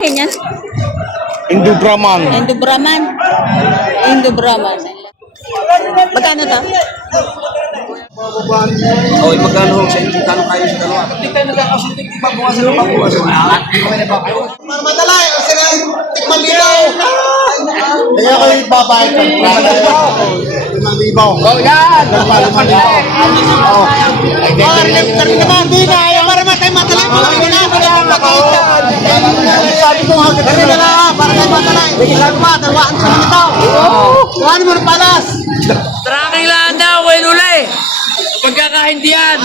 Yan? Indo Brahman. Indo Brahman. Indo Brahman. Magkano to? Oy, magkano ho sa inyo? Kano kayo sa dalawa? Hindi tayo nagkakasuntik, di ba buwasan ng pagbuwasan? Para madala, sila tikman lilaw. Kaya ko yung babae ko. 5,000. Oh, yan! 5,000. Oh. Hindi na, ayaw para matay madala. Hindi na, Sabi ko hanggang Hindi na lang, para tayo madala. Sabi mo, dalawaan sa mga tao. Kuhanin mo ng palas. Tracking lang daw, way nulay. Pagkakahindihan.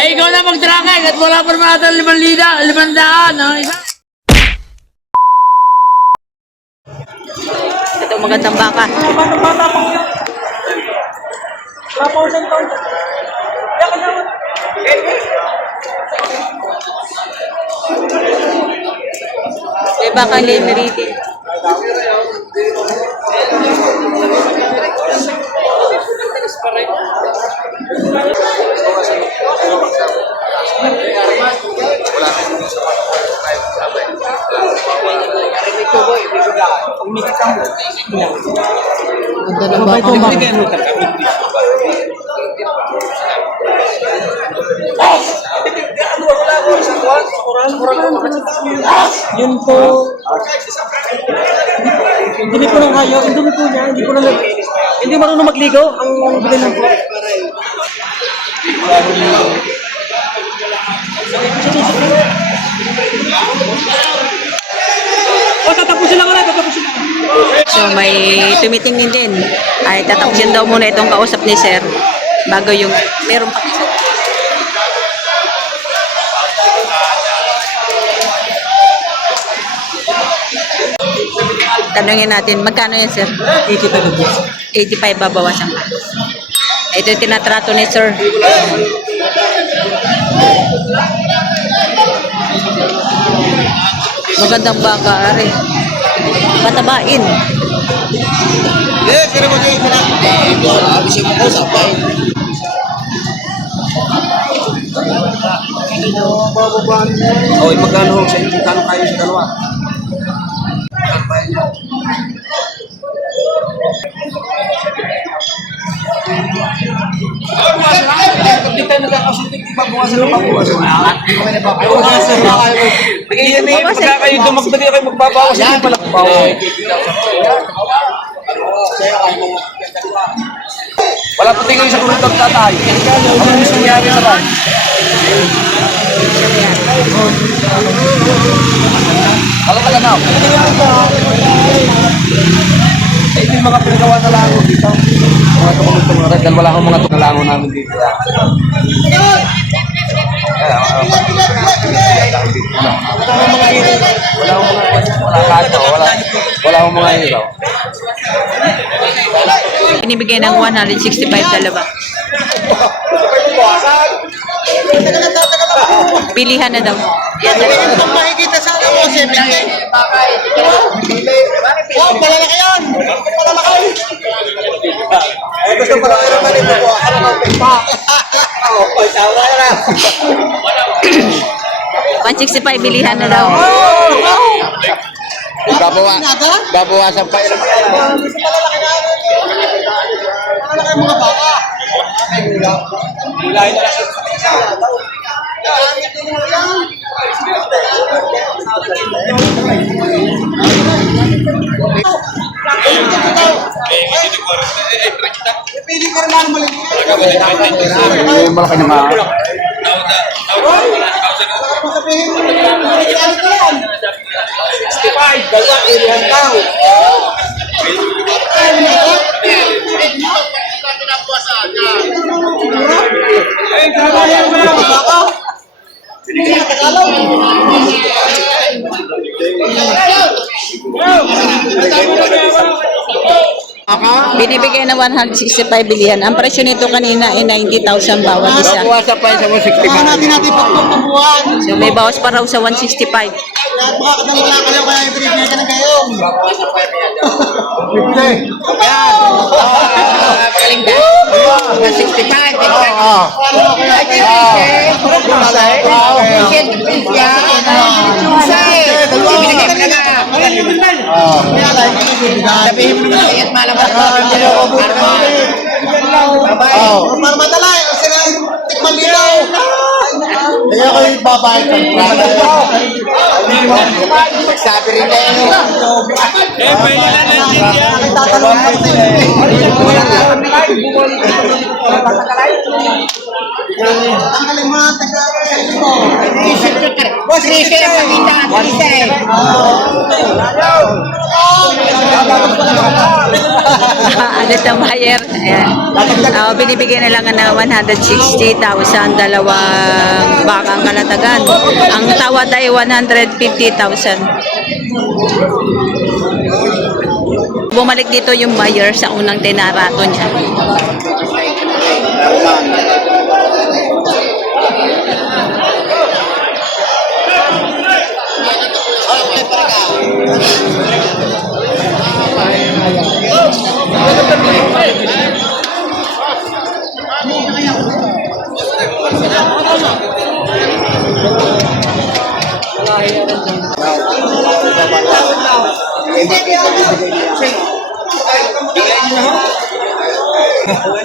Ay, ikaw na mag-tracking at wala pa naman natin 500. Isa. Ito magandang baka. May baka limeriti. Ganda ng baka. Yun po. Hindi po nang kaya. Hindi po niya. Hindi marunong magligo. Ang bilhin lang po. O, tatapusin lang ulit. Tatapusin lang. So may tumitingin din. Ay tatapusin daw muna itong kausap ni Sir bago yung meron pa isa. Tanungin natin, magkano yan, Sir? 85 babawasan pa. Ito yung tinatrato ni Sir. Magandang baka, ari. Patabain. Yes, kaya mo din. Sabi siya mo sa pay. Oy, magkano ho sa inyo? Kano kayo sa dalawa? Hindi tayo nagkakasuntik, di ba buwasan ng pagbuwasan? Pagka kayo dumagdag kayo magbabawas, hindi pala magbabawas. Wala pa tingin sa kulitog tatay. Ano yung nangyari sa tayo? Wala ka na. Ito yung mga pinagawa na lango dito. Mga tumulong mga red, wala akong mga tunalango namin dito. Wala akong mga hero. Binibigay ng 165 dalawa. Pilihan na daw. Ang makikita sa ano mo, 70. Oh, malalaki yan. Malalaki. Ay, gusto pala kayo naman ito. Ano na, pa. Oh, pagsawa na. 165 bilihan na daw. Babawasan pa yun. Gusto malalaki na. Malalaki ang mga baka. Hilahin na lang sa pili ka rin lang Yung malaki na mga. sabihin mo yan. 65, dalawa, ilihan tao. Ay, grabe yan mga baka. Hindi na Tagalog. Binibigay na 165 bilihan. Ang presyo nito kanina ay 90,000 bawat isa. Babawasan pa yun sa 165. Baka natin pagtutubuhan. So may bawas pa raw sa 165. Lahat baka kadang wala kayo kaya yung pinibigay ka ng gayong. Yan. magaling ka. 65. Sabihin mo naman sa'yo at malakas ka. Para madala, sila tikman dito. Kaya ko yung babae ng Sabi rin na yun. Tanggalin mo ang Boss, Risa yung pagitan. Risa eh. Alit ang buyer. Ayan. Binibigyan na lang ng 160,000, dalawang bakang kalatagan. Ang tawad ay 150,000. Bumalik dito yung buyer sa unang tinarato niya.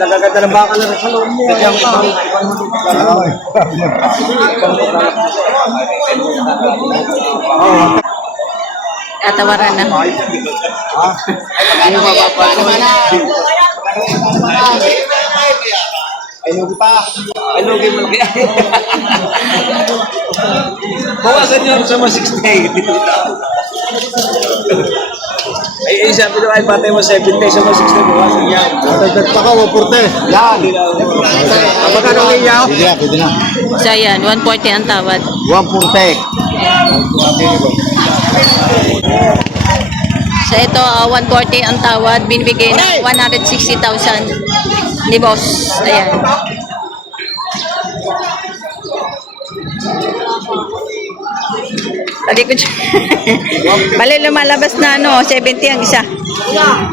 Nagaganda ng baka na rin sa loob mo. Tatawaran na. Ano game mo kaya? Bawasan niyo sa mga 60. Ay, sabi nyo, ay patay mo 70 sa mga 60. Bawasan niya. Dagdag pa ka, 140. Yan. Magkano ang inyaw? Pwede na. So ayan, 140 ang tawad. 140. So ito, 140 ang tawad. Binibigay na 160,000. Ni boss. Ayan. Tadi ko bali lumalabas na 70 ang isa. Ayan.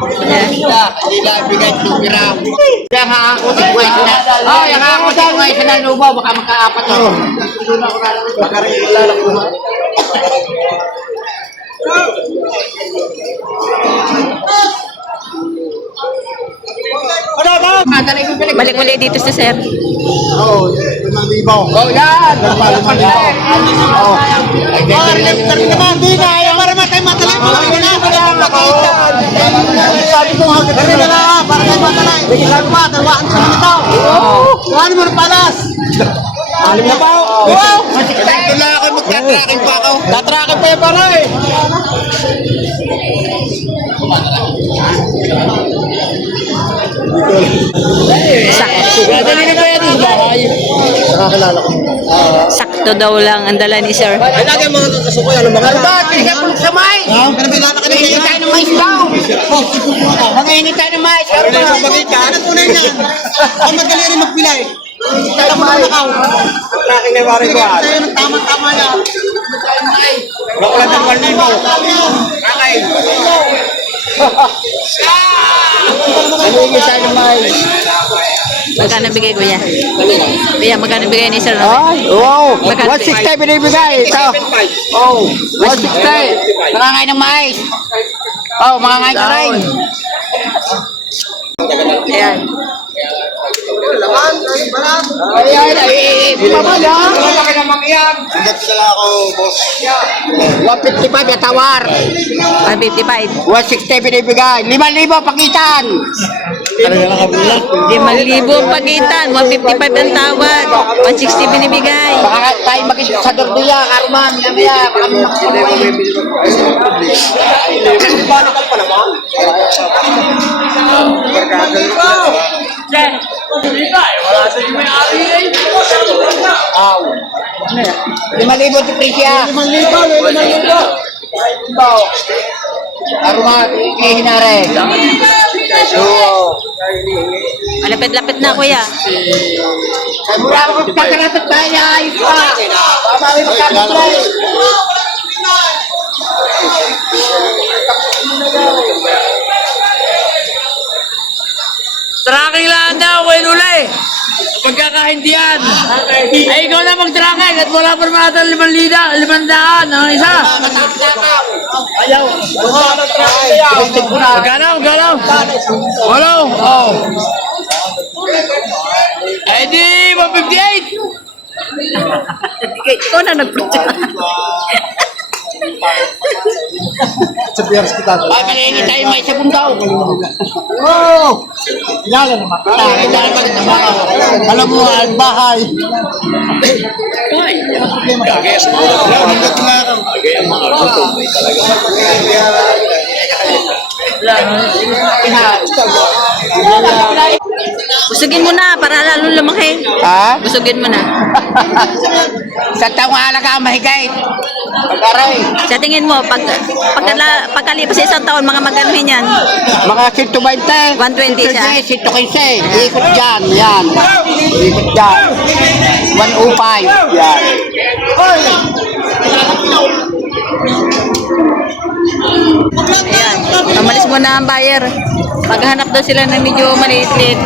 Hindi lang ibigay 2 gram. Kaya nga ako sa buhay na. Oh, yan ako sa buhay na lubaw. Baka makaapat ako. Doon ako nalang. Baka rin ilalak. Balik ulit dito sa sir. Oo, 5,000. Oh, yan. Oo. Hindi na, ayaw para matay matalay. Sabi ko hanggang Kami na lang, para kayo matalay. Sabi mo, dalawaan sa mga tao. Kuhanin mo ng palas. Alim na pa. Wow! Ito lang ako magtatrakin pa ako. Tatrakin pa yung pala eh. Nakakilala ko. Sakto daw lang ang dala ni sir. Ay, lagi ang mga kasukoy. Ano mga? Bigyan mo sa mais. Mangingi tayo ng mais daw. Mangingi tayo ng mais. Ano tunay niyan? Ang madali rin magpilay. Tayo mo na nakaw. Tracking na pare ko. Tayo ng tama-tama na. Bakla ng 1,000. Okay. Hindi tayo ng mais. Magkano bigay kuya? Kuya, magkano bigay ni sir? Ay, wow. Magkano 160 binibigay. Ito. Oh, 160. Mangangain ng mais. Oh, mangangain ka rin. Ayan. Sundat ko lang ako, boss. 155 yung tawar. 155. 160 binibigay. 5,000 pagitan. 5,000 pagitan. 155 ang tawad. 160 binibigay. Baka tayo mag-isip sa Dorduya, Carman, mamaya. Baka may makasuway. Limang libo si Prisya. 5,000. Aruma, hihinare. Malapit-lapit na kuya. Ay, mula ako magkakarapat tayo, ayos pa. Babawi magkakarapat. Tracking handa ako kayo uli. Pagkakahindihan. Ay, ikaw na mag-tracking at wala pa naman natin 500 ang isa. Ayaw. Magkano? Walo. Oh. Ay, di 158. Ikaw na nagputya. Ay, malingit tayo may sabong daw. Oh! Kilala naman. Alam mo, ang bahay. Busugin mo na para lalo lumaki. Ha? Busugin mo na. Sa taong alaga ang mahigay. Pag-aray. Sa tingin mo, pagkalipas sa isang taon, mga maganuhin yan. Mga 120. 120 siya. 115. Ikot dyan. Yan. Ikot dyan. 105. Yan. Ayan. Pamalis mo na ang buyer. Maghanap daw sila ng medyo maliit-liit.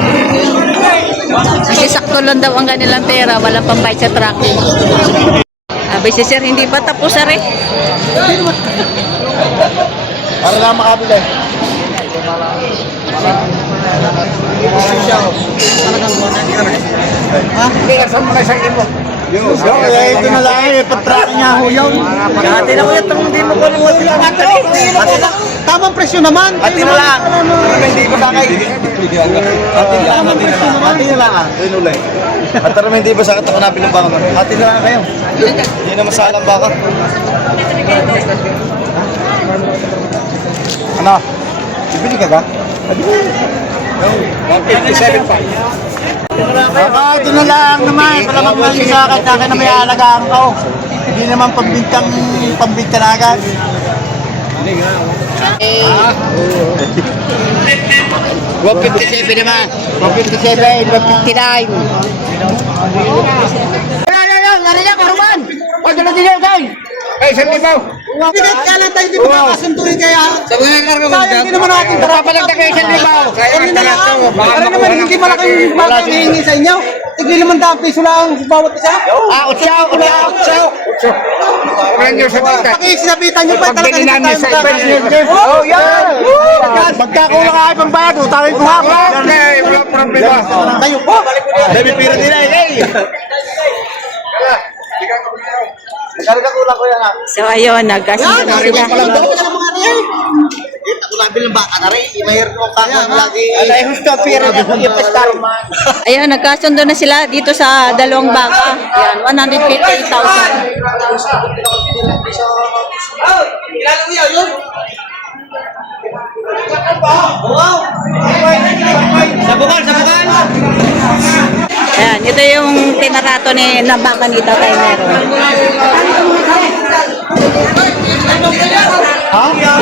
Kasi sakto lang daw ang kanilang pera. Walang pambayad sa tracking. Abay si sir, hindi pa tapos rin. Para na makabili. Ito na lang eh, patraka niya ho yun. Hati na ko yan, hindi mo ko rin Tamang presyo naman. Hati na lang. Hindi ko sakay. Tamang presyo naman. Hati na lang. Yun ulit. At tarami hindi ba sakit ako napilang baka mo? Hati na lang kayo. Hindi na masalang baka. Ano? Bibili ka ba? Ito na lang naman. Pala magmali sa akin. Akin na may alagaan ko. Hindi naman pambinta na agad. 157 naman. 157. 159. Yan. Nariyan, karuman. Huwag na din yan, guys. Ay, 75. Bigat ka lang tayo, hindi mo makasuntuin kaya. Sa mga karga mo. Sayang, hindi naman natin Papalagdag kayo 1,000. Hindi na lang. Para naman hindi malaking hihingi sa inyo. Tigil naman daang piso lang sa bawat isa. Utsaw. Pakisinabitan nyo pa talaga hindi tayo magkakasin. Oh, yan! Magkakulang ka kayo pang bayad, utangin ko ha. Walang problema. Kayo po. Dami pira nila eh. Nagkarga kulang ko yan ha. So ayun, nagkasunod na sila. Ayun, nagkasundo na sila dito sa dalawang baka. Yan, 158,000. Ayan, ito yung tinarato ni na baka ni Tatay Meron.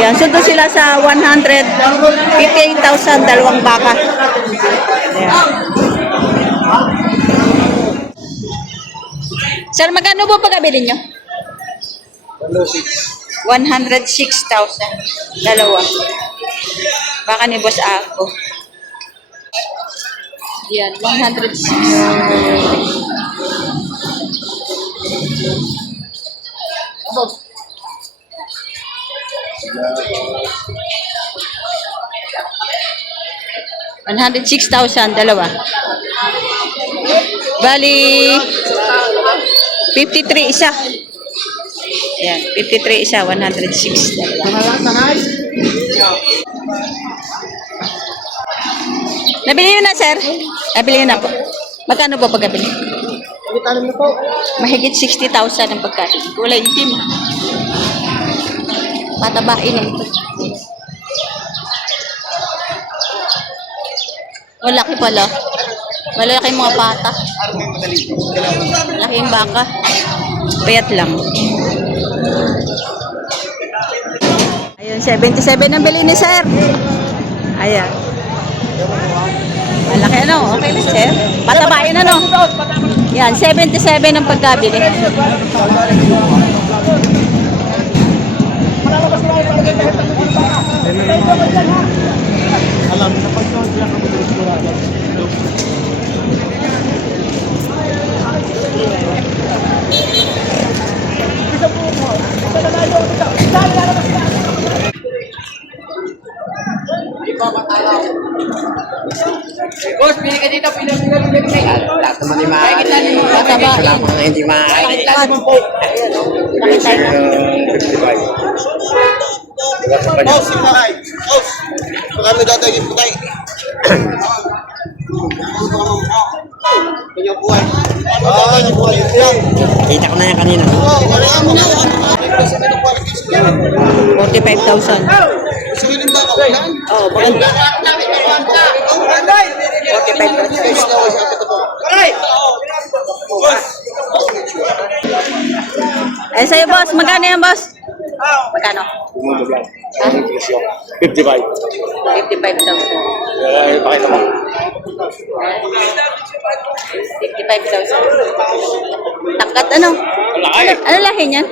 Yan, sundo sila sa 158,000 dalawang baka. Ayan. Sir, magkano po pagkabili nyo? 106,000 dalawa. Baka ni Boss Ako. Yan, 106. $106,000 dalawa. Bali 53 isa. Yan, 53 isa, 106 dalawa. Nabili nyo na, sir? Nabili nyo na po. Magkano po pagkabili? Mahigit 60,000 ang pagkabili. Kulay itim. Patabain ang ito. Malaki pala. Malaki yung mga pata. Malaki yung baka. Payat lang. Ayun, 77 ang bili ni sir. Ayan. Malaki ano? Okay lang sir. Patabain ano? Yan, 77 ang pagkabili. Boss, pili ka dito, pili. Lahat naman yung mga hindi maaari. Boss, yung nakay. Boss, baka may dadagin po tayo. Kanyang buhay. Kanyang buhay. Yan. Kita ko na yan kanina. Wala mo na. 45,000. Gusto nyo rin ba ako? Yan. Oh, maganda. 45,000. Eh, sa'yo, boss. Magkano yan, boss? Magkano? 55. 55,000. Pakita mo. 55,000. Tangkat ano? Laki. Ano lahi niyan?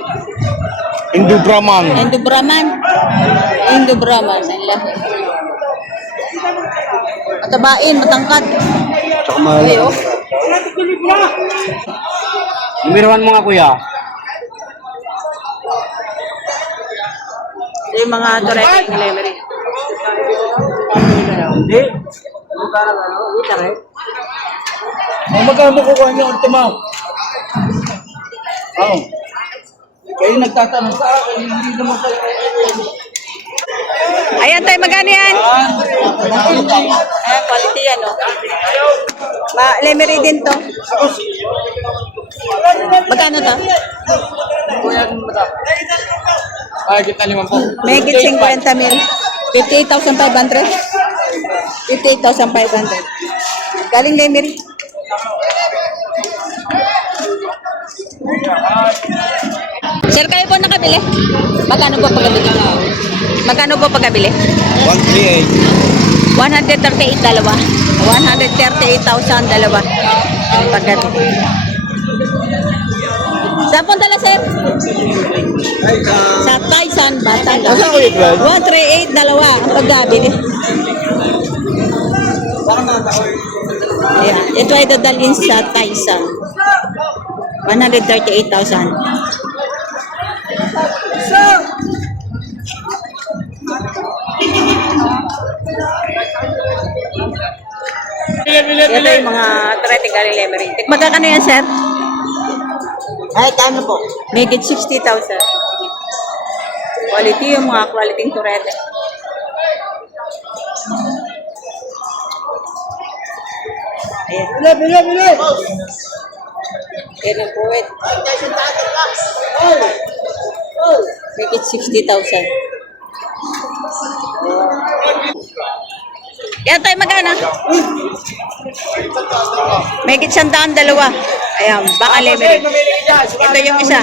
Indo Brahman. Indo Brahman. Indo Brahman. Ang lahi. Matabain, matangkat. Ay, oh. Numero 1 mo nga kuya. Yung mga turete ng Lemery. Hindi. Ang magkano kukuha niyo ang tumaw? Oo. Kayo nagtatanong sa akin, hindi naman kayo. Ayan tayo, magkano yan? Ayan, quality yan, oh. Lemery din to. Magkano to? Ay, kita 5 po. May higit 50 mil. 58,500. 58,500. Galing Lemery. Sir, kayo po nakabili? Magkano po pagkabili? Magkano po pagkabili? 138. 138 dalawa. 138,000 dalawa. Pagkabili. Saan po dala, sir? Sa Tyson, Batangas. 138 dalawa ang pagkabili. Ayan. Ito ay dadalhin sa Tyson. 138,000. Ito yung mga turete galing Lemery. Magkano yan, sir? Ay, kano po? May higit 60,000. Quality yung mga quality turete. Ayan. Bili! Ayan ang puwet. May higit 60,000. Yan tayo magkano? May higit 100 dalawa. Ayan, baka Lemery. Ito yung isa.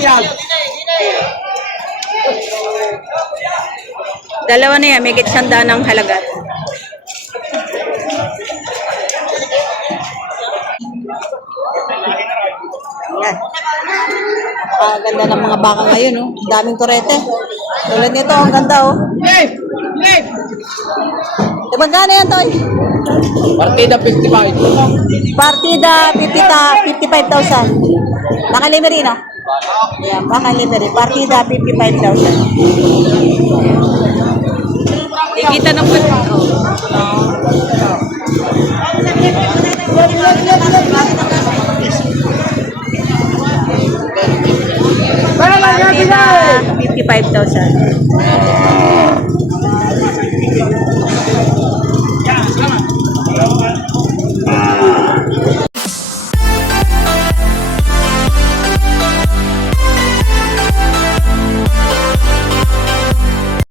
Dalawa na yan, may higit 100 ng halaga. Ayan. Ganda ng mga baka ngayon, oh. Daming turete. Tulad nito, ang ganda, oh. Magkano yan, Toy? Partida 55. Partida, 55,000. Baka Lemery, no? Ayan, baka Lemery. Partida, 55,000. Ikita ng pwede. Partida, 55,000.